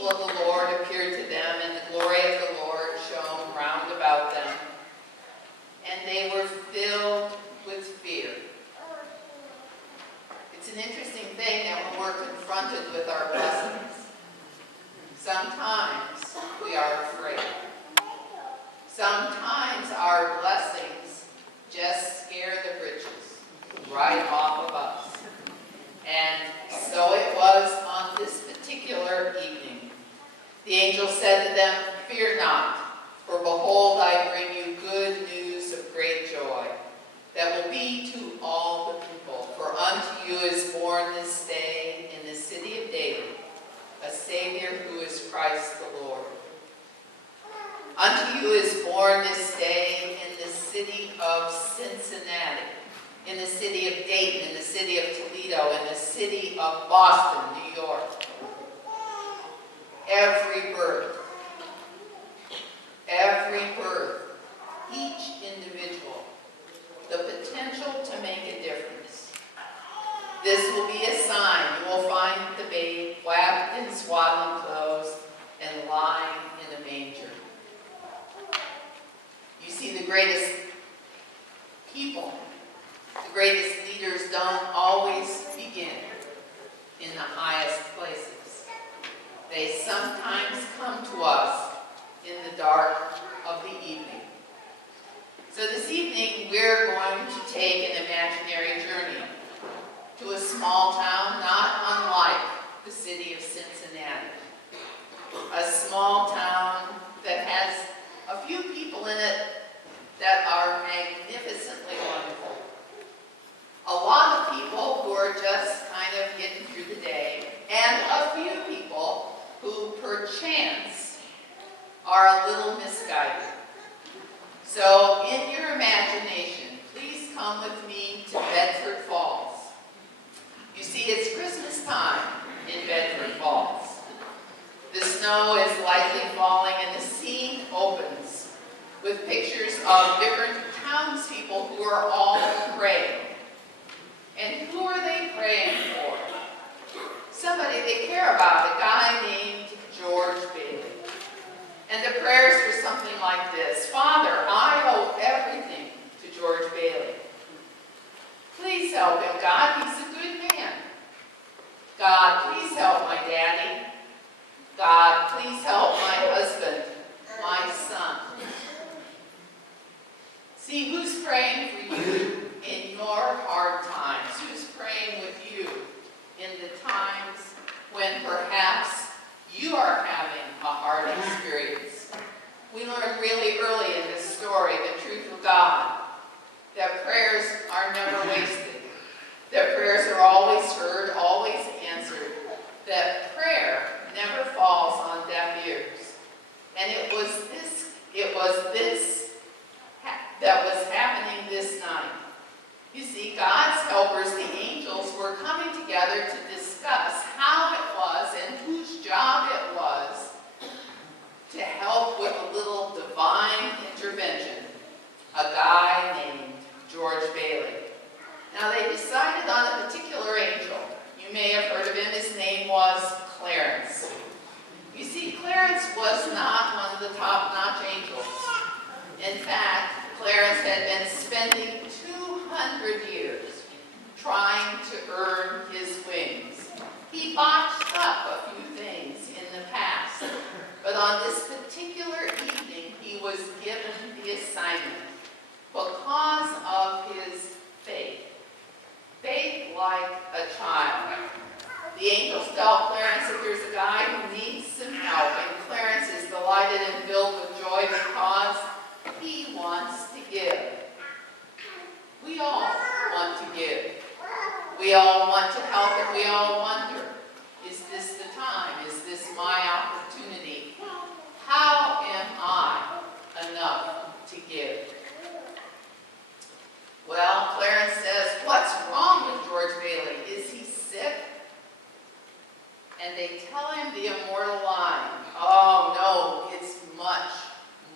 angel of the Lord appeared to them, and the glory of the Lord shone round about them, and they were filled with fear. It's an interesting thing that when we're confronted with our blessings, sometimes we are afraid. Sometimes our blessings just scare the britches right off of us. And so it was on this particular evening. The angel said to them, "Fear not, for behold, I bring you good news of great joy, that will be to all the people. For unto you is born this day in the city of David a Savior who is Christ the Lord. Unto you is born this day in the city of Cincinnati, in the city of Dayton, in the city of Toledo, in the city of Boston, New York." Every birth, each individual, the potential to make a difference. This will be a sign. You will find the babe wrapped in swaddling clothes and lying in a manger. You see, the greatest people, the greatest leaders don't always begin in the highest places. They sometimes come to us in the dark of the evening. So this evening, we're going to take an imaginary journey to a small town not unlike the city of Cincinnati. A small town that has a few people in it that are magnificently wonderful. A lot of people who are just kind of getting through the day, and a few people who perchance are a little misguided. So in your imagination, please come with me to Bedford Falls. You see, it's Christmas time in Bedford Falls. The snow is lightly falling and the scene opens with pictures of different townspeople who are all praying. And who are they praying for? Somebody they care about, a guy named George Bailey. And the prayers were something like this: "Father, I owe everything to George Bailey. Please help him, God, he's a good man. God, please help my daddy. God, please help my husband, my son." See, who's praying for you in your hard times? Who's praying with you in the times when perhaps you are having a hard experience? We learn really early in this story the truth of God, that prayers are never wasted, that prayers are always heard, always answered, that prayer never falls on deaf ears. And it was this that was happening this night. You see, God's helpers, the angels, were coming together to discuss how it was and whose job it was to help with a little divine intervention, a guy named George Bailey. Now, they decided on a particular angel. You may have heard of him. His name was Clarence. You see, Clarence was not one of the top-notch angels. In fact, Clarence had been spending 200 years trying to earn his wings. He botched up a few things in the past, but on this particular evening, he was given the assignment because of his faith. Faith like a child. The angels tell Clarence that there's a guy who needs some help, and Clarence is delighted and filled with joy because he wants to give. We all want to give. We all want to help, and we all wonder, is this the time? Is this my opportunity? How am I enough to give? Well, Clarence says, "What's wrong with George Bailey? Is he sick?" And they tell him the immortal line, "Oh no, it's much,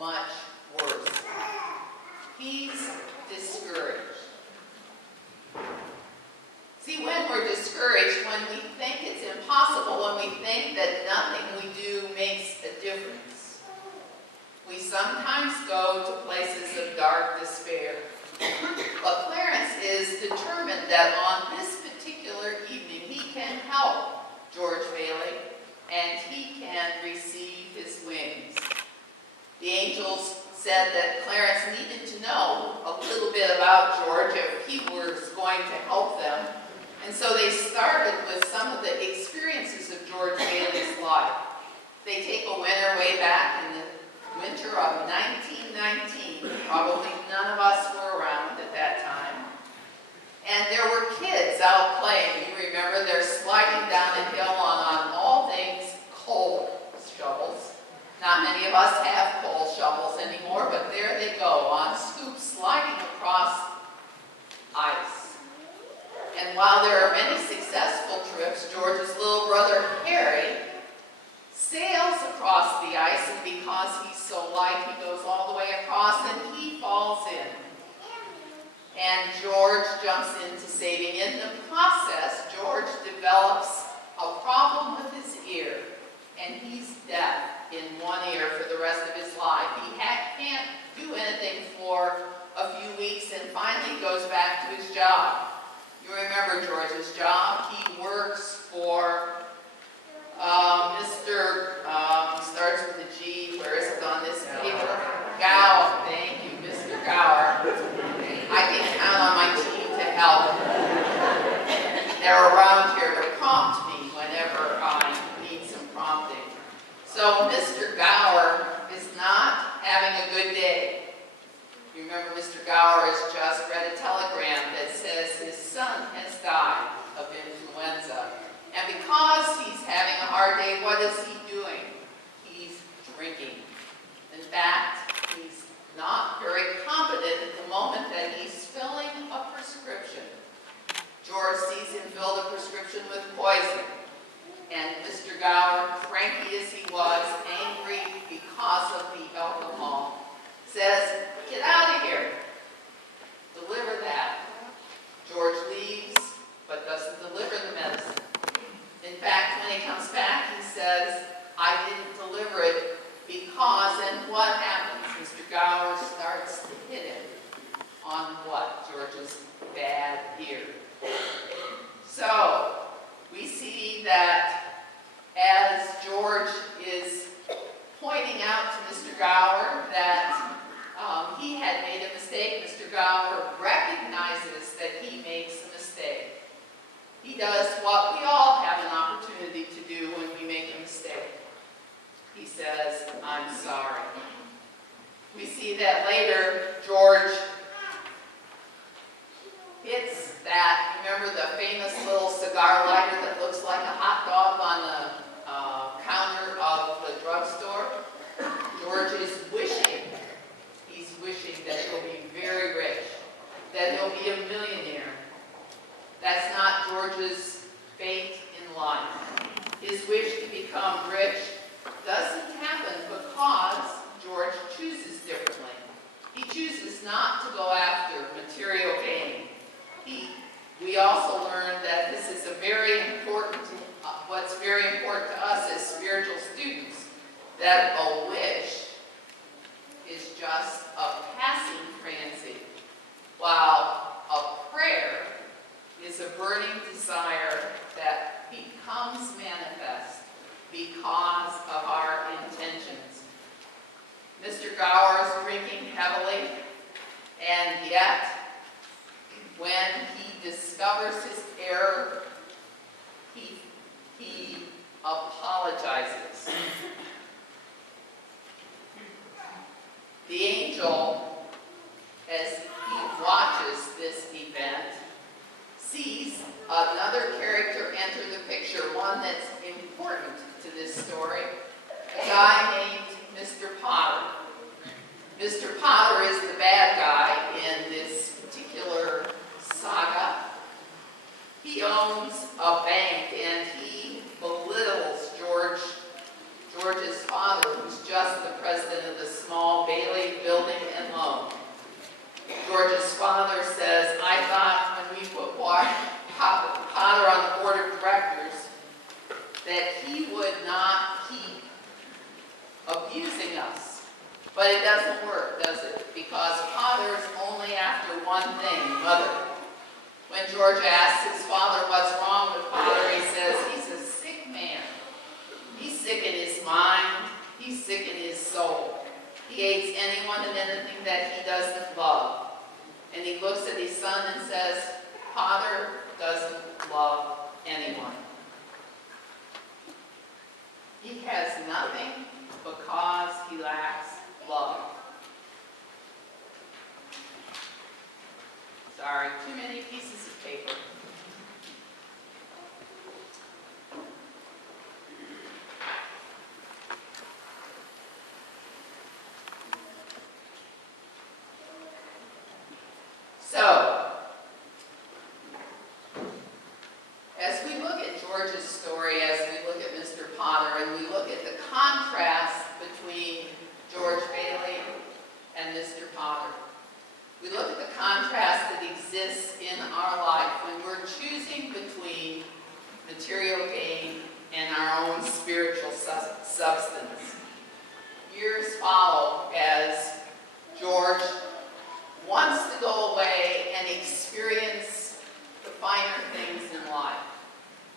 much worse. He's discouraged." See, when we're discouraged, when we think it's impossible, when we think that nothing we do sometimes go to places of dark despair. But Clarence is determined that on this particular evening he can help George Bailey and he can receive his wings. The angels said that Clarence needed to know a little bit about George if he was going to help them. And so they started with some of the experiences of George Bailey's life. They take a winter way back in the winter of 1919. Probably none of us were around at that time. And there were kids out playing. You remember they're sliding down a hill on all things coal shovels. Not many of us have coal shovels anymore, but there they go on scoops sliding across ice. And while there are many successful trips, George's little brother Harry sails across the ice, and because he's so light, he goes all the way across and he falls in. And George jumps in to saving. In the process, George develops a problem with his ear, and he's deaf in one ear for the rest of his life. He can't do anything for a few weeks and finally goes back to his job. You remember George's job. He works for Mr. Starts with a G. Where is it on this paper? Gauck. Thank you, Mr. Gauck. I can count on my team to help. They're around here to prompt me whenever I need some prompting. So Mr. Gower is not having a good day. You remember Mr. Gower has just read a telegram that says his son has died of influenza. And because he's having a hard day, what is he doing? He's drinking. In fact, he's not very competent at the moment that he's filling a prescription. George sees him fill the prescription with poison. And Mr. Gower, cranky as he was, angry because of the alcohol, says, "Get out of here. Deliver that." George leaves, but doesn't deliver the medicine. In fact, when he comes back, he says, "I didn't deliver it because," and what happens? Mr. Gower starts to hit him on what? George's bad ear. So, we see that as George is pointing out to Mr. Gower that he had made a mistake, Mr. Gower recognizes that he makes a mistake. He does what we all have an opportunity to do when we make a mistake. He says, "I'm sorry." We see that later, George hits that, remember the famous little cigar lighter that looks like a hot dog on the counter of the drugstore? George is wishing, he's wishing that he'll be very rich, that he'll be a millionaire. That's not George's fate in life. His wish to become rich doesn't happen because George chooses differently. He chooses not to go after material gain. We also learned that this is a very important, what's very important to us as spiritual students, that a wish is just a passing transit, while a prayer is a burning desire that becomes manifest because of our intentions. Mr. Gower is drinking heavily, and yet when he discovers his error, he apologizes. The angel, as he watches this event, sees another character enter the picture, one that's important to this story, a guy named Mr. Potter. Mr. Potter is the bad guy in this particular saga. He owns a bank and he belittles George's father, who's just the president of the small Bailey Building and Loan. George's father says, "I thought when we put Potter on the board of directors that he would not keep But it doesn't work, does it? Because father's only after one thing, mother. When George asks his father what's wrong with father, he says he's a sick man. He's sick in his mind. He's sick in his soul. He hates anyone and anything that he doesn't love. And he looks at his son and says, father doesn't love anyone. He has nothing because he lacks love. Sorry, too many pieces of paper. So, as we look at George's story, as we look at Mr. Potter, and we look at the contrast between George Bailey and Mr. Potter, we look at the contrast that exists in our life when we're choosing between material gain and our own spiritual substance. Years follow as George wants to go away and experience the finer things in life.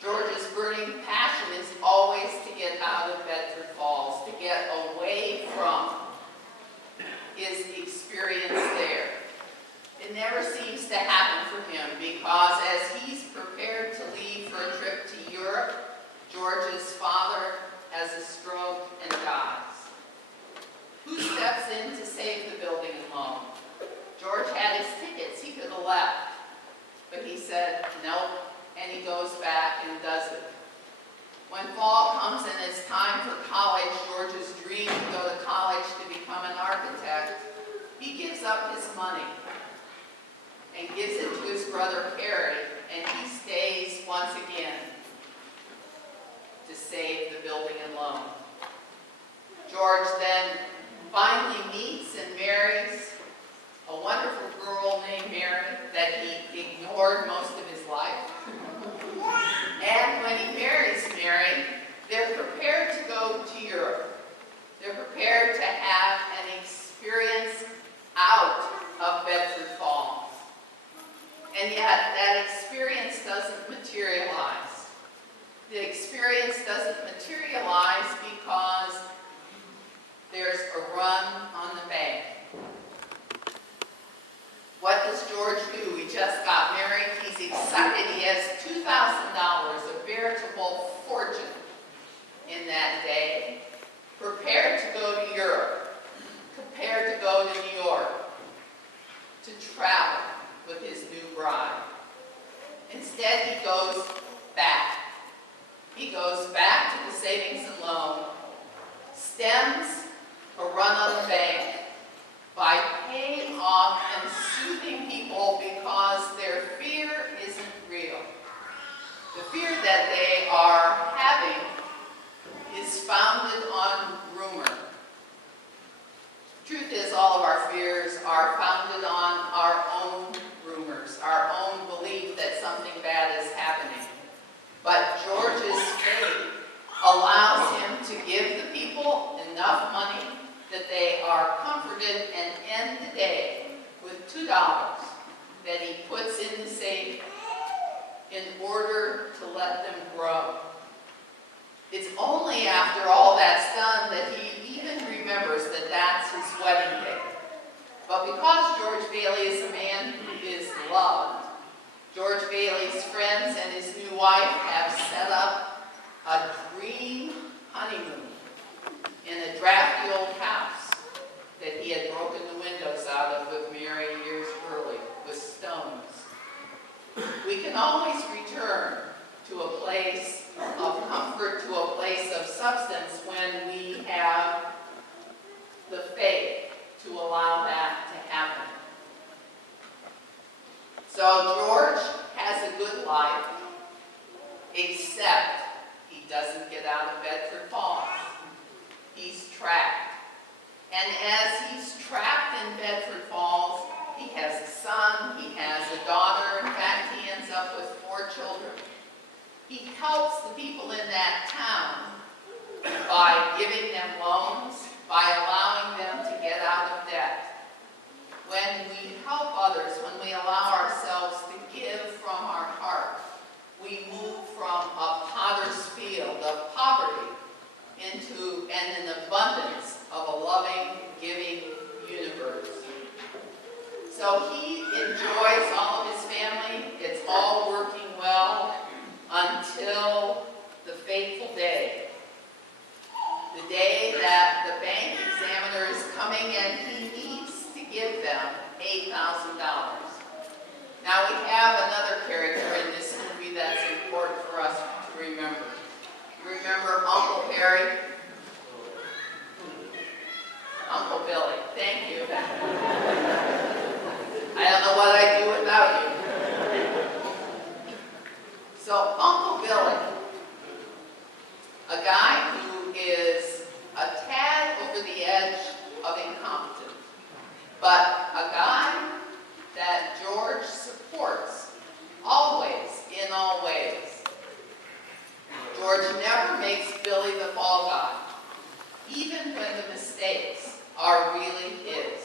George's burning passion is always to get out of Bedford Falls, to get away from his experience there. It never seems to happen for him because as he's prepared to leave for a trip to Europe, George's father has a stroke and dies. Who steps in to save the building and loan? George had his tickets. He could have left. But he said, nope, and he goes back and does it. When fall comes and it's time for college, George's dream to go to college to become an architect, he gives up his money and gives it to his brother Perry, and he stays once again to save the building and loan. George then finally meets and marries a wonderful girl named Mary that he ignored most of his life. And when he marries Mary, they're prepared to go to Europe. They're prepared to have an experience out of Bedford Falls. And yet, that experience doesn't materialize. The experience doesn't materialize because there's a run on the bank. What does George do? He just got married. He's excited. He has $2,000, a veritable fortune in that day. Prepared to go to Europe. Prepared to go to New York. To travel with his new bride. Instead, he goes back. He goes back to the savings and loan, stems a run on the bank by paying off and soothing people because their fear isn't real. The fear that they are having is founded on rumor. Truth is, all of our fears are founded on our own rumors, our own belief that something bad is happening. But George's faith allows him to give the people enough money that they are comforted and end the day with $2 that he puts in the safe in order to let them grow. It's only after all that's done that he even remembers that that's his wedding day. But because George Bailey is a man who is loved, George Bailey's friends and his new wife have set up a dream honeymoon in a drafty old house that he had broken the windows out of with Mary years early with stones. We can always return to a place of comfort, to a place of substance when we have the faith to allow that to happen. So George has a good life, except he doesn't get out of Bedford Falls. He's trapped. And as he's trapped in Bedford Falls, he has a son, he has a daughter. In fact, he ends up with 4 children. He helps the people in that town by giving them loans, by allowing them to get when we help others, when we allow ourselves to give from our heart, we move from a potter's field of poverty into an abundance of a loving, giving universe. So he enjoys all of his family. It's all working well until the fateful day. The day that the bank examiner is coming and he needs to give them $8,000. Now we have another character in this movie that's important for us to remember. You remember Uncle Harry? Uncle Billy, thank you. I don't know what I'd do without you. So Uncle Billy, a guy who is a tad over the edge of incompetent, but a guy that George supports always, in all ways. George never makes Billy the fall guy, even when the mistakes are really his.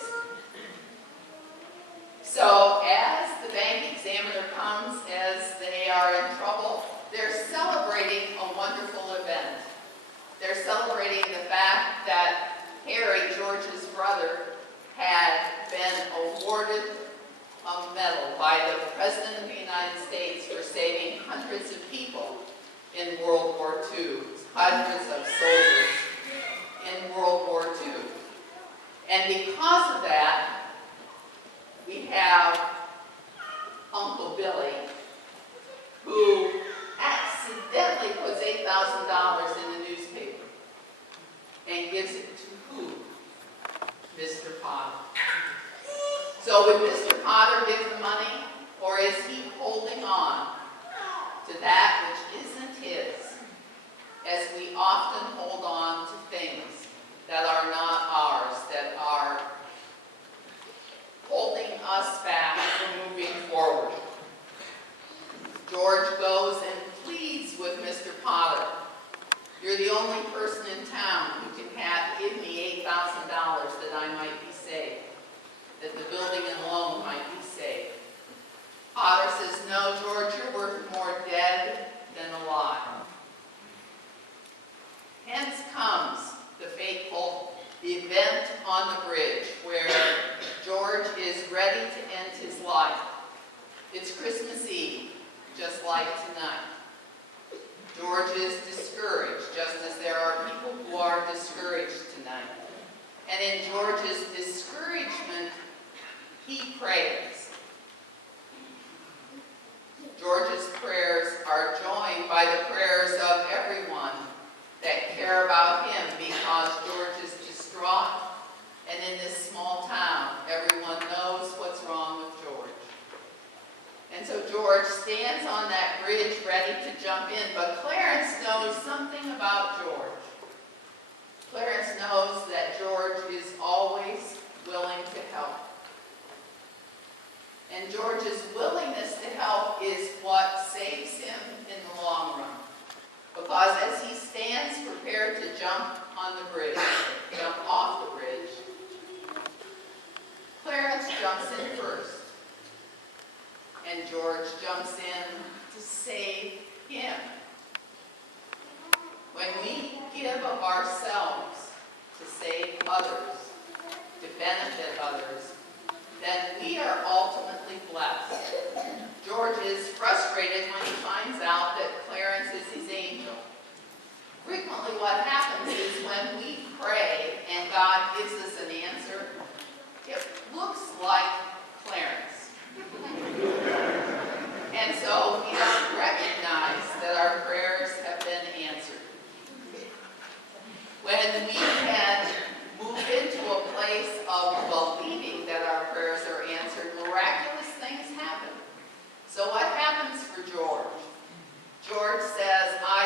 So as the bank examiner comes, as they are in trouble, they're celebrating a wonderful event. They're celebrating the fact that Harry, George's brother, had been awarded a medal by the President of the United States for saving hundreds of people in World War II, hundreds of soldiers in World War II. And because of that, we have Uncle Billy, who accidentally puts $8,000 in the newspaper and gives it to who? Mr. Potter. So would Mr. Potter give the money, or is he holding on to that which isn't his, as we often hold on to things that are not ours, that are holding us back from moving forward? George goes and pleads with Mr. Potter. You're the only person in town who can give me $8,000 that I might be saved, that the building and loan might be saved. Potter says, no, George, you're worth more dead than alive. Hence comes the fateful event on the bridge where George is ready to end his life. It's Christmas Eve, just like tonight. George is discouraged, just as there are people who are discouraged tonight. And in George's discouragement, he prays. George's prayers are joined by the prayers of everyone that care about him, because George is distraught, and in this small town, everyone knows what's wrong with George. And so George stands on that bridge ready to jump in, but Clarence knows something about George. Clarence knows that George is always willing to help. And George's willingness to help is what saves him in the long run. Because as he stands prepared to jump on the bridge, jump off the bridge, Clarence jumps in first. And George jumps in to save him. When we give of ourselves to save others, to benefit others, then we are ultimately blessed. George is frustrated when he finds out that Clarence is his angel. Frequently what happens is when we pray and God gives us an answer, it looks like Clarence. And so we don't recognize that our prayers have been answered. When we can move into a place of believing that our prayers are answered, miraculous things happen. So what happens for George? George says, I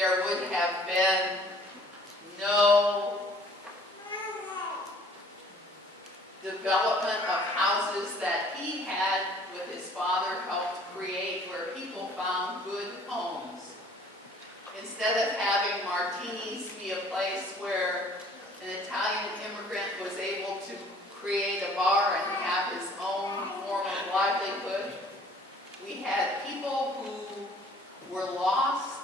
there would have been no development of houses that he had with his father helped create where people found good homes. Instead of having Martini's be a place where an Italian immigrant was able to create a bar and have his own form of livelihood, we had people who were lost,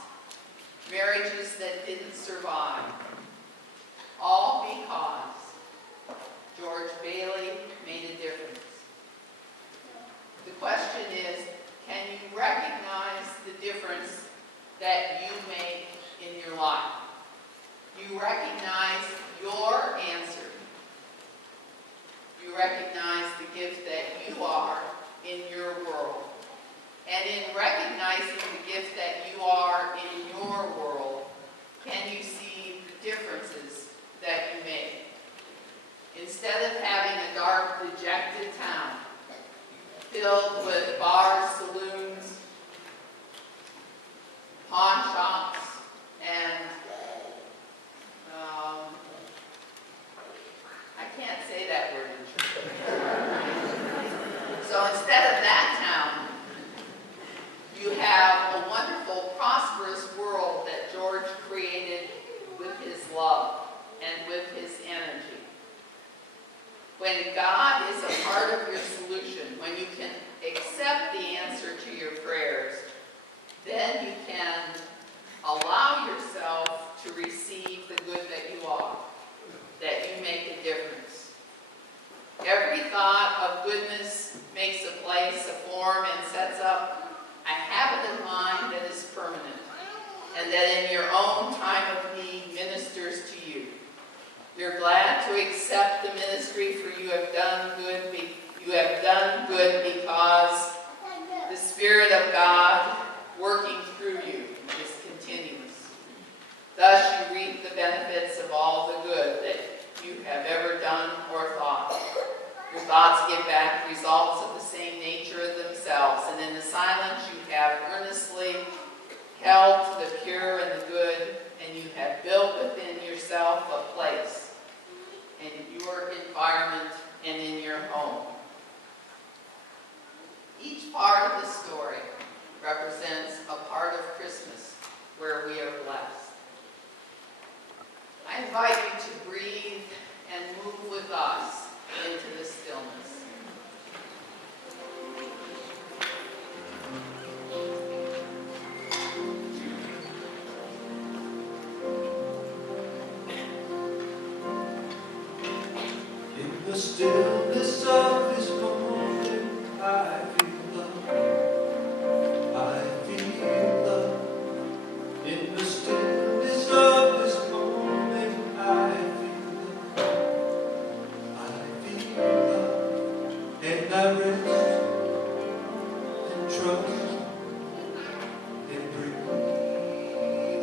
marriages that didn't survive, all because George Bailey made a difference. The question is, can you recognize the difference that you make in your life? You recognize your answer. You recognize the gift that you are in your world. And in recognizing the gift that you are in your world, can you see the differences that you make? Instead of having a dark, dejected town filled with bars, saloons, pawn shops, and I can't say that word in church. So instead of that town, you have a wonderful, prosperous world that George created with his love and with his energy. When God is a part of your solution, when you can accept the answer to your prayers, then you can allow yourself to receive the good that you are, that you make a difference. Every thought of goodness makes a place, a form, and sets up a habit of mind that is permanent, and that in your own time of need ministers to you. You're glad to accept the ministry, for you have done good. You have done good because the Spirit of God working through you is continuous. Thus you reap the benefits of all the good that you have ever done or thought. Your thoughts give back results of the same nature as themselves, and in the silence you have earnestly held to the pure and the good, and you have built within yourself a place in your environment and in your home. Each part of the story represents a part of Christmas where we are blessed. I invite you to breathe and move with us into the stillness. In the stillness of this moment, I feel love. I feel love. In the stillness of this moment, I feel love. I feel love. And I rest and trust and breathe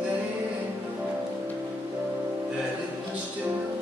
and know that in the stillness